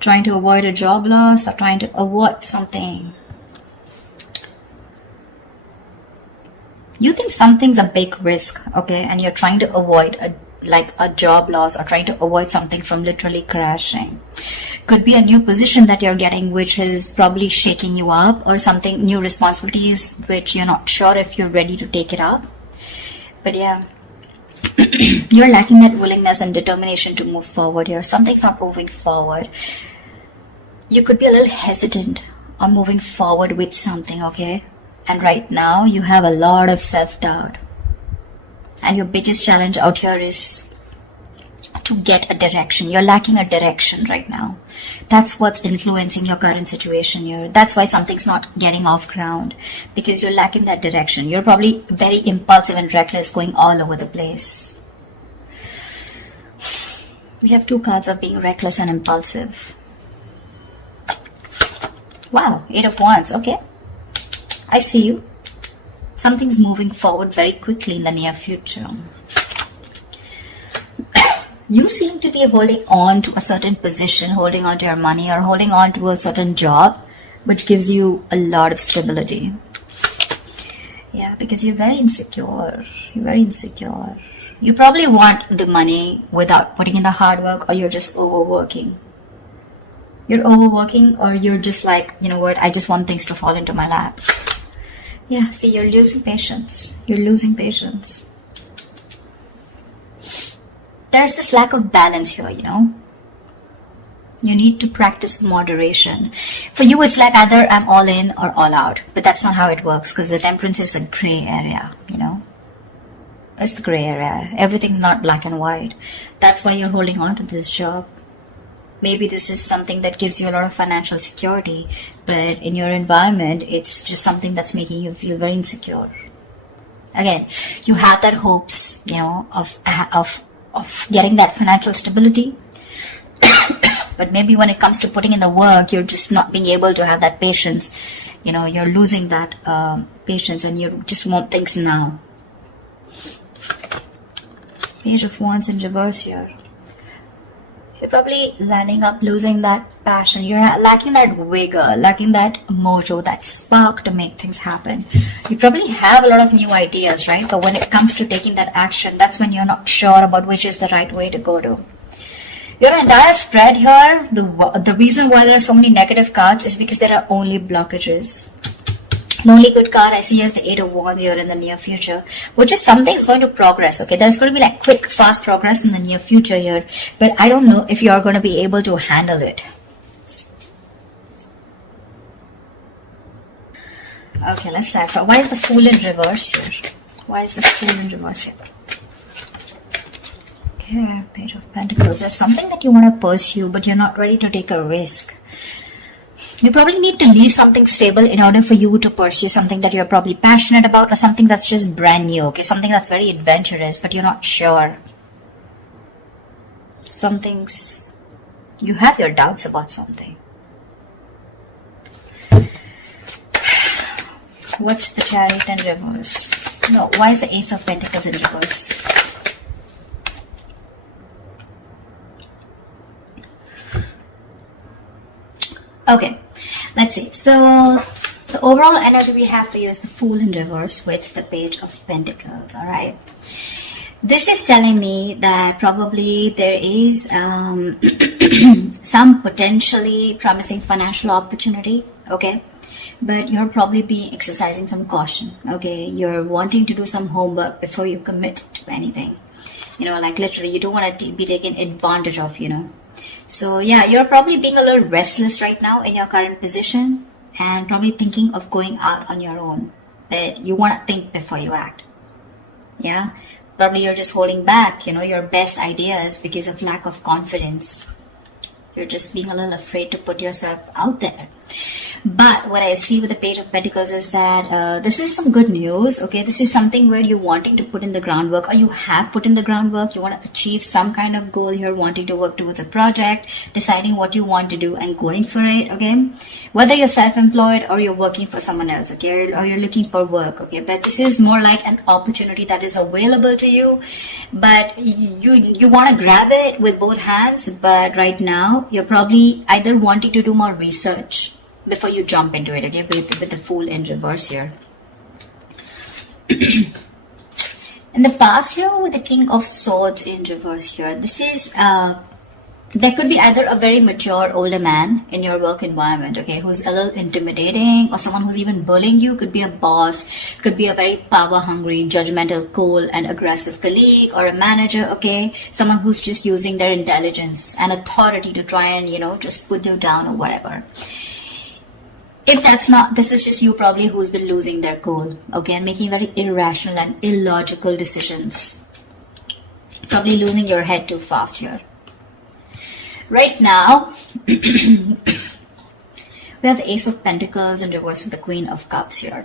Trying to avoid a job loss or trying to avoid something. You think something's a big risk, okay, and you're trying to avoid a job loss or trying to avoid something from literally crashing. Could be a new position that you're getting which is probably shaking you up, or something, new responsibilities which you're not sure if you're ready to take it up. But yeah, you're lacking that willingness and determination to move forward here. Something's not moving forward. You could be a little hesitant on moving forward with something, okay? And right now you have a lot of self-doubt. And your biggest challenge out here is to get a direction. You're lacking a direction right now. That's what's influencing your current situation here. That's why something's not getting off ground, because you're lacking that direction. You're probably very impulsive and reckless, going all over the place. We have 2 cards of being reckless and impulsive. Wow, 8 of Wands, okay. I see you. Something's moving forward very quickly in the near future. You seem to be holding on to a certain position, holding on to your money, or holding on to a certain job, which gives you a lot of stability. Yeah, because you're very insecure. You're very insecure. You probably want the money without putting in the hard work, or you're just overworking. You're overworking, or you're just like, you know what, I just want things to fall into my lap. Yeah, see, you're losing patience. You're losing patience. There's this lack of balance here, you know. You need to practice moderation. For you, it's like either I'm all in or all out. But that's not how it works, because the Temperance is a gray area, you know. It's the gray area. Everything's not black and white. That's why you're holding on to this job. Maybe this is something that gives you a lot of financial security, but in your environment, it's just something that's making you feel very insecure. Again, you have that hopes, you know, of getting that financial stability. But maybe when it comes to putting in the work, you're just not being able to have that patience. You know, you're losing that patience, and you just want things now. Page of Wands in reverse here. You're probably landing up losing that passion. You're lacking that vigor, lacking that mojo, that spark to make things happen. You probably have a lot of new ideas, right? But when it comes to taking that action, that's when you're not sure about which is the right way to go to. Your entire spread here, the reason why there are so many negative cards is because there are only blockages. The only good card I see is the 8 of Wands here in the near future, which is something's going to progress, okay? There's going to be like quick, fast progress in the near future here, but I don't know if you're going to be able to handle it. Okay, let's clarify. Why is the Fool in reverse here? Why is this Fool in reverse here? Okay, Page of Pentacles. There's something that you want to pursue, but you're not ready to take a risk. You probably need to leave something stable in order for you to pursue something that you're probably passionate about, or something that's just brand new, okay? Something that's very adventurous, but you're not sure. You have your doubts about something. What's the Chariot in reverse? No, why is the Ace of Pentacles in reverse? Okay, let's see. So the overall energy we have for you is the Fool in reverse with the Page of Pentacles, all right? This is telling me that probably there is some potentially promising financial opportunity, okay? But you're probably be exercising some caution, okay? You're wanting to do some homework before you commit to anything. You know, like literally you don't want to be taken advantage of, you know? So yeah, you're probably being a little restless right now in your current position, and probably thinking of going out on your own. But you want to think before you act. Yeah, probably you're just holding back, you know, your best ideas because of lack of confidence. You're just being a little afraid to put yourself out there. But what I see with the Page of Pentacles is that this is some good news. Okay, this is something where you're wanting to put in the groundwork, or you have put in the groundwork. You want to achieve some kind of goal. You're wanting to work towards a project, deciding what you want to do and going for it. Okay, whether you're self-employed or you're working for someone else, okay, or you're looking for work, okay, but this is more like an opportunity that is available to you, but you want to grab it with both hands. But right now you're probably either wanting to do more research before you jump into it, okay, with the Fool in reverse here. In the past here, with the King of Swords in reverse here, this is there could be either a very mature older man in your work environment, okay, who's a little intimidating, or someone who's even bullying you. Could be a boss, could be a very power hungry, judgmental, cold and aggressive colleague, or a manager, okay, someone who's just using their intelligence and authority to try and, you know, just put you down or whatever. If that's not, this is just you probably who's been losing their cool, okay, and making very irrational and illogical decisions. Probably losing your head too fast here. Right now, we have the Ace of Pentacles in reverse with the Queen of Cups here.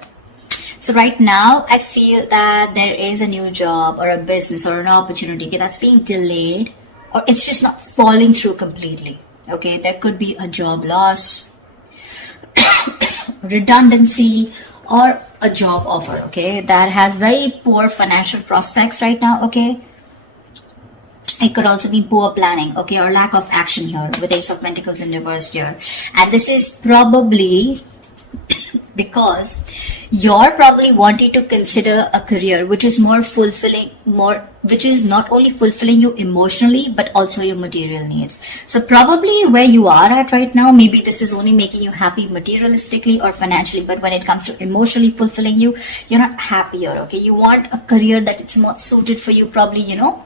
So right now, I feel that there is a new job or a business or an opportunity, okay, that's being delayed, or it's just not falling through completely. Okay, there could be a job loss, redundancy, or a job offer, okay, that has very poor financial prospects right now, okay. It could also be poor planning, okay, or lack of action here with Ace of Pentacles in reverse here. And this is probably because you're probably wanting to consider a career which is more fulfilling, which is not only fulfilling you emotionally, but also your material needs. So probably where you are at right now, maybe this is only making you happy materialistically or financially, but when it comes to emotionally fulfilling you, you're not happier, okay. You want a career that it's more suited for you, probably, you know,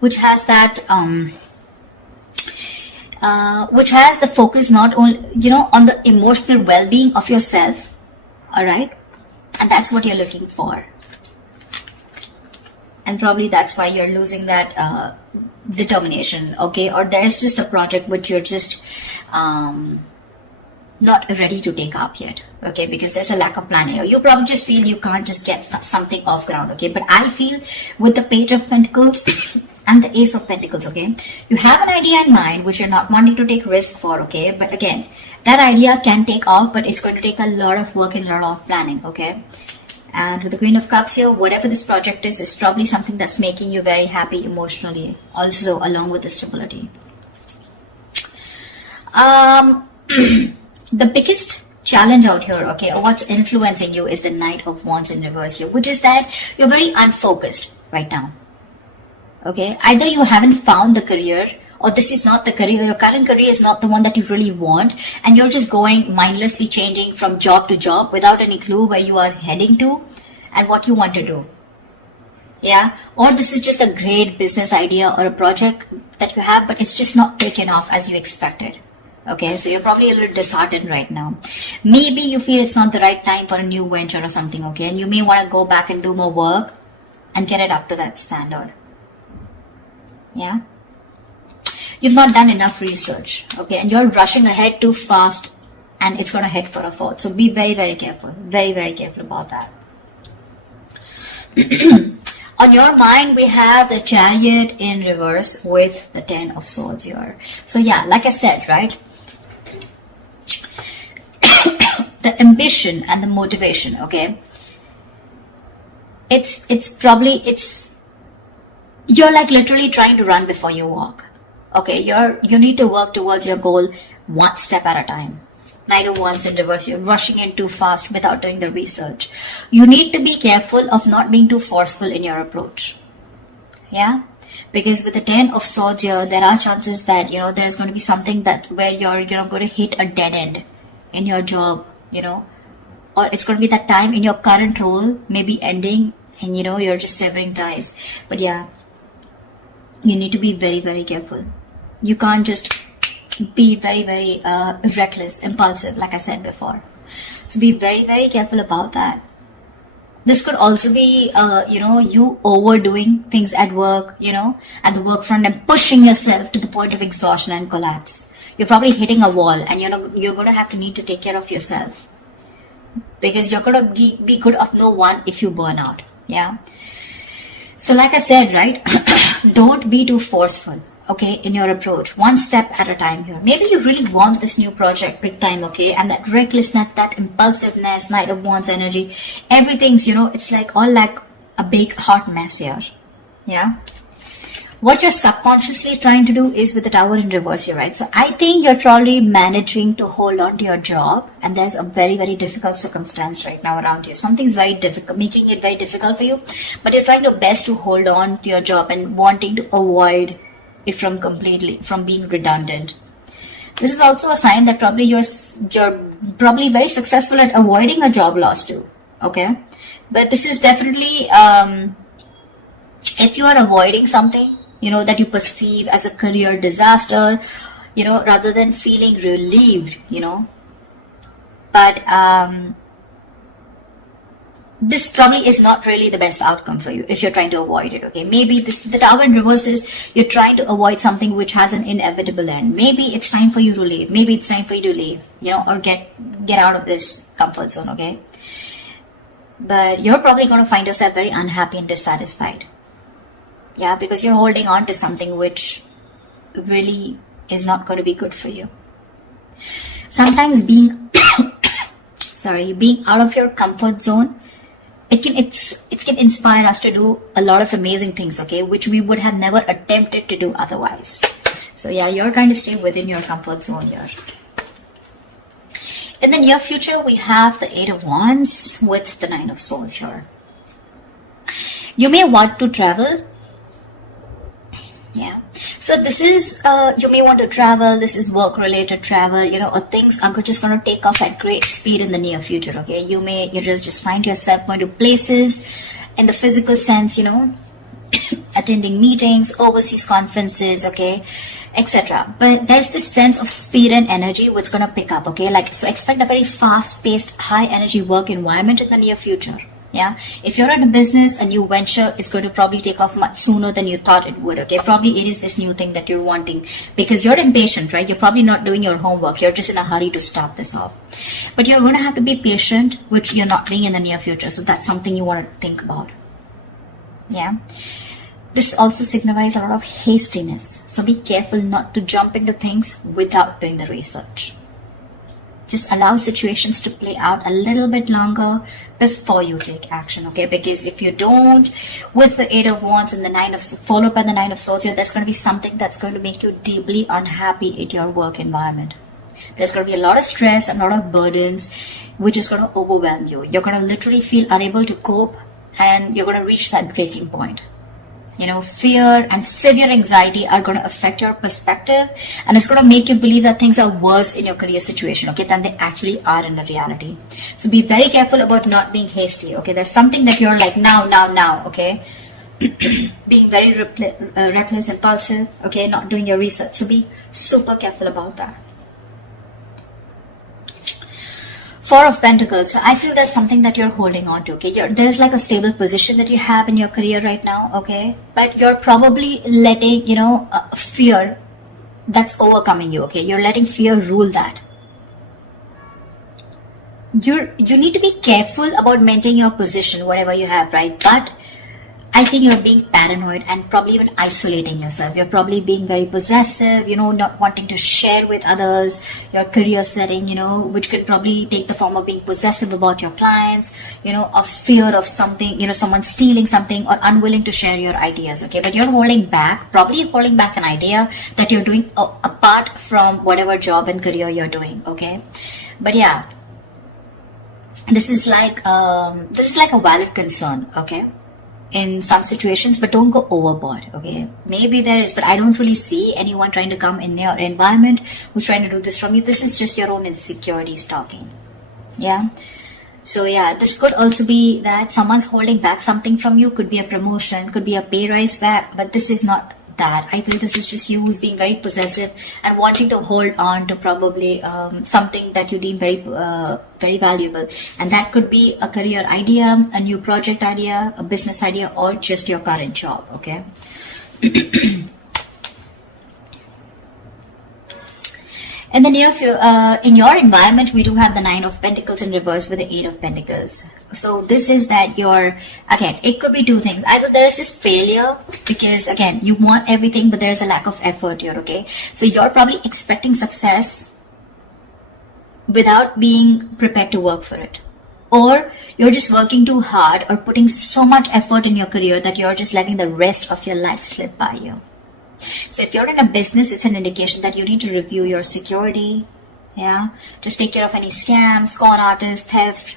which has that which has the focus not only, you know, on the emotional well-being of yourself, all right, and that's what you're looking for. And probably that's why you're losing that determination, okay, or there's just a project which you're just not ready to take up yet, okay, because there's a lack of planning, or you probably just feel you can't just get something off ground, okay. But I feel with the Page of Pentacles and the Ace of Pentacles, okay, you have an idea in mind which you're not wanting to take risk for, okay, but again, that idea can take off, but it's going to take a lot of work and a lot of planning, okay. And with the Queen of Cups here, whatever this project is probably something that's making you very happy emotionally, also along with the stability. The biggest challenge out here, okay, or what's influencing you, is the Knight of Wands in reverse here, which is that you're very unfocused right now, okay. Either you haven't found the career, or this is not the career, your current career is not the one that you really want, and you're just going mindlessly changing from job to job without any clue where you are heading to and what you want to do, yeah. Or this is just a great business idea or a project that you have, but it's just not taken off as you expected. Okay, so you're probably a little disheartened right now. Maybe you feel it's not the right time for a new venture or something, okay? And you may want to go back and do more work and get it up to that standard. Yeah? You've not done enough research, okay? And you're rushing ahead too fast, and it's going to head for a fall. So be very, very careful. Very, very careful about that. On your mind, we have the Chariot in reverse with the 10 of Swords here. So yeah, like I said, right? The ambition and the motivation, okay, it's probably you're like literally trying to run before you walk, okay. You need to work towards your goal one step at a time. Knight of Wands in reverse, you're rushing in too fast without doing the research. You need to be careful of not being too forceful in your approach, yeah, because with the 10 of Swords here, there are chances that, you know, there's going to be something that where you're going to hit a dead end in your job, you know, or it's going to be that time in your current role maybe ending, and you know, you're just severing ties. But yeah, you need to be very, very careful. You can't just be very, very reckless, impulsive, like I said before. So be very, very careful about that. This could also be, you know, you overdoing things at work, you know, at the work front, and pushing yourself to the point of exhaustion and collapse. you're probably hitting a wall, and you're going to have to need to take care of yourself, because you're going to be good of no one if you burn out. Yeah. So like I said, right, don't be too forceful, okay, in your approach. One step at a time here. Maybe you really want this new project big time, okay, and that recklessness, that impulsiveness, Knight of Wands energy, everything's, it's like all like a big hot mess here. Yeah. What you're subconsciously trying to do is with the Tower in reverse here, right? So I think you're probably managing to hold on to your job, and there's a very, very difficult circumstance right now around you. Something's very difficult, making it very difficult for you, but you're trying your best to hold on to your job and wanting to avoid it from being redundant. This is also a sign that probably you're probably very successful at avoiding a job loss too, okay? But this is definitely, if you are avoiding something, that you perceive as a career disaster, rather than feeling relieved, but this probably is not really the best outcome for you if you're trying to avoid it, okay? Maybe the Tower in reverse is you're trying to avoid something which has an inevitable end. Maybe it's time for you to leave. Maybe it's time for you to leave, or get out of this comfort zone, okay? But you're probably going to find yourself very unhappy and dissatisfied. Yeah, because you're holding on to something which really is not going to be good for you. Sometimes being out of your comfort zone, it can inspire us to do a lot of amazing things, okay, which we would have never attempted to do otherwise. So yeah, you're trying to stay within your comfort zone here. In the near future, we have the Eight of Wands with the Nine of Swords here. You may want to travel. Yeah. So this is, you may want to travel. This is work-related travel, or things are just going to take off at great speed in the near future, okay? You just find yourself going to places in the physical sense, attending meetings, overseas conferences, okay, etc. But there's this sense of speed and energy which going to pick up, okay? So expect a very fast-paced, high-energy work environment in the near future. Yeah, if you're in a business, a new venture is going to probably take off much sooner than you thought it would, okay? Probably it is this new thing that you're wanting because you're impatient, right? You're probably not doing your homework. You're just in a hurry to start this off. But you're going to have to be patient, which you're not doing in the near future. So that's something you want to think about. Yeah. This also signifies a lot of hastiness. So be careful not to jump into things without doing the research. Just allow situations to play out a little bit longer before you take action, okay? Because if you don't, with the Eight of Wands and the followed by the Nine of Swords, there's going to be something that's going to make you deeply unhappy in your work environment. There's going to be a lot of stress and a lot of burdens, which is going to overwhelm you. You're going to literally feel unable to cope, and you're going to reach that breaking point. Fear and severe anxiety are going to affect your perspective, and it's going to make you believe that things are worse in your career situation, okay, than they actually are in the reality. So be very careful about not being hasty, okay? There's something that you're like now, okay? Being very reckless, impulsive, okay? Not doing your research. So be super careful about that. Four of Pentacles. So I feel there's something that you're holding on to, okay? There's like a stable position that you have in your career right now, okay? But you're probably letting, fear that's overcoming you, okay? You're letting fear rule that. You need to be careful about maintaining your position, whatever you have, right? But I think you're being paranoid and probably even isolating yourself. You're probably being very possessive, not wanting to share with others your career setting, which could probably take the form of being possessive about your clients, of fear of something, someone stealing something, or unwilling to share your ideas, okay? But you're probably holding back an idea that you're doing apart from whatever job and career you're doing, okay? But yeah, this is like a valid concern, okay? In some situations, but don't go overboard, okay? Maybe there is, but I don't really see anyone trying to come in your environment who's trying to do this from you. This is just your own insecurities talking. Yeah. So yeah, this could also be that someone's holding back something from you. Could be a promotion, could be a pay rise back, but this is not that. I feel this is just you who's being very possessive and wanting to hold on to probably something that you deem very very valuable, and that could be a career idea, a new project idea, a business idea, or just your current job, okay? In the near future, in your environment, we do have the 9 of Pentacles in reverse with the 8 of Pentacles. So this is that again, it could be two things. Either there is this failure because, again, you want everything, but there's a lack of effort here, okay? So you're probably expecting success without being prepared to work for it. Or you're just working too hard or putting so much effort in your career that you're just letting the rest of your life slip by you. So if you're in a business, it's an indication that you need to review your security. Yeah. Just take care of any scams, con artists, theft,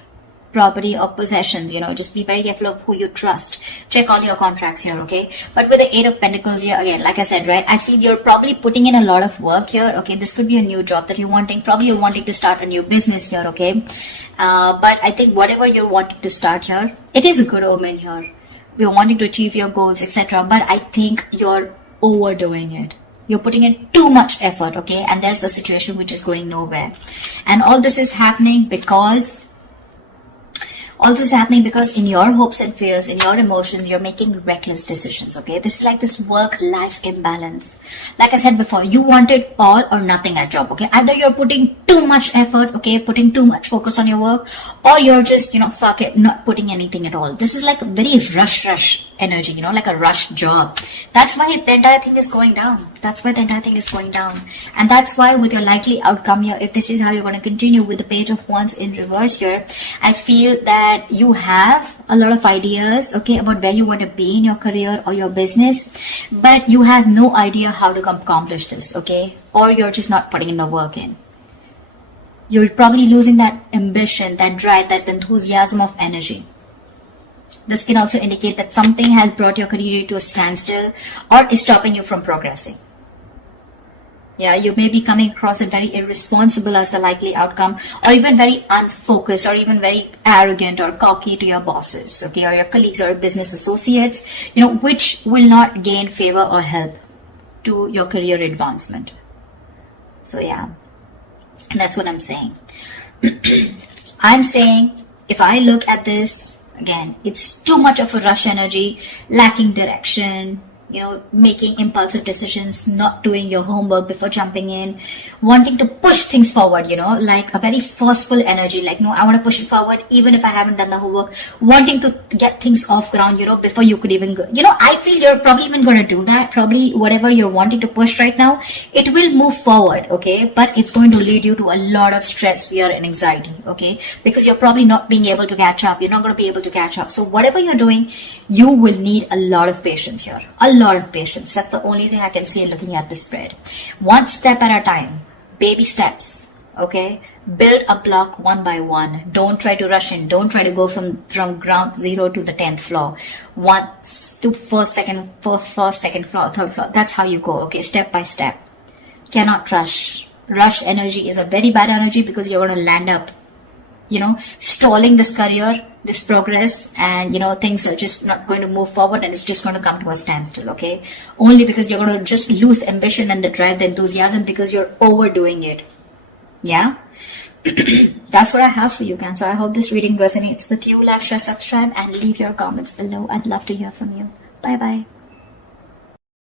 property or possessions. Just be very careful of who you trust. Check all your contracts here, okay? But with the 8 of Pentacles here, again, like I said, right, I feel you're probably putting in a lot of work here, okay? This could be a new job that you're wanting. Probably you're wanting to start a new business here, okay? But I think whatever you're wanting to start here, it is a good omen here. You're wanting to achieve your goals, etc. But I think you're overdoing it. You're putting in too much effort, okay? And there's a situation which is going nowhere. And all this is happening because in your hopes and fears, in your emotions, you're making reckless decisions, okay? This is like this work-life imbalance. Like I said before, you wanted all or nothing at job, okay? Either you're putting too much effort, okay, putting too much focus on your work, or you're just, fuck it, not putting anything at all. This is like a very rush energy, like a rush job. That's why the entire thing is going down. And that's why with your likely outcome here, if this is how you're going to continue with the Page of Wands in reverse here, I feel that you have a lot of ideas, okay, about where you want to be in your career or your business, but you have no idea how to accomplish this, okay? Or you're just not putting in the work in. You're probably losing that ambition, that drive, that enthusiasm of energy. This can also indicate that something has brought your career to a standstill or is stopping you from progressing. Yeah, you may be coming across as very irresponsible as the likely outcome, or even very unfocused, or even very arrogant or cocky to your bosses, okay, or your colleagues or business associates, which will not gain favor or help to your career advancement. So yeah, and that's what I'm saying. I'm saying if I look at this, again, it's too much of a rush energy, lacking direction, making impulsive decisions, not doing your homework before jumping in, wanting to push things forward, like a very forceful energy, like, no, I want to push it forward even if I haven't done the homework, wanting to get things off ground, before you could even go. I feel you're probably even going to do that. Probably whatever you're wanting to push right now, it will move forward, okay? But it's going to lead you to a lot of stress, fear, and anxiety, okay? Because you're probably not being able to catch up. You're not going to be able to catch up. So whatever you're doing, you will need a lot of patience here. A lot of patience. That's the only thing I can see looking at this spread. One step at a time. Baby steps. Okay? Build a block one by one. Don't try to rush in. Don't try to go from ground zero to the 10th floor. Once to first, second floor, third floor. That's how you go. Okay? Step by step. Cannot rush. Rush energy is a very bad energy because you're going to land up, stalling this career, this progress, and things are just not going to move forward, and it's just going to come to a standstill, okay? Only because you're going to just lose ambition and the drive, the enthusiasm, because you're overdoing it. Yeah? That's what I have for you, Cancer. I hope this reading resonates with you. Like, share, subscribe, and leave your comments below. I'd love to hear from you. Bye bye.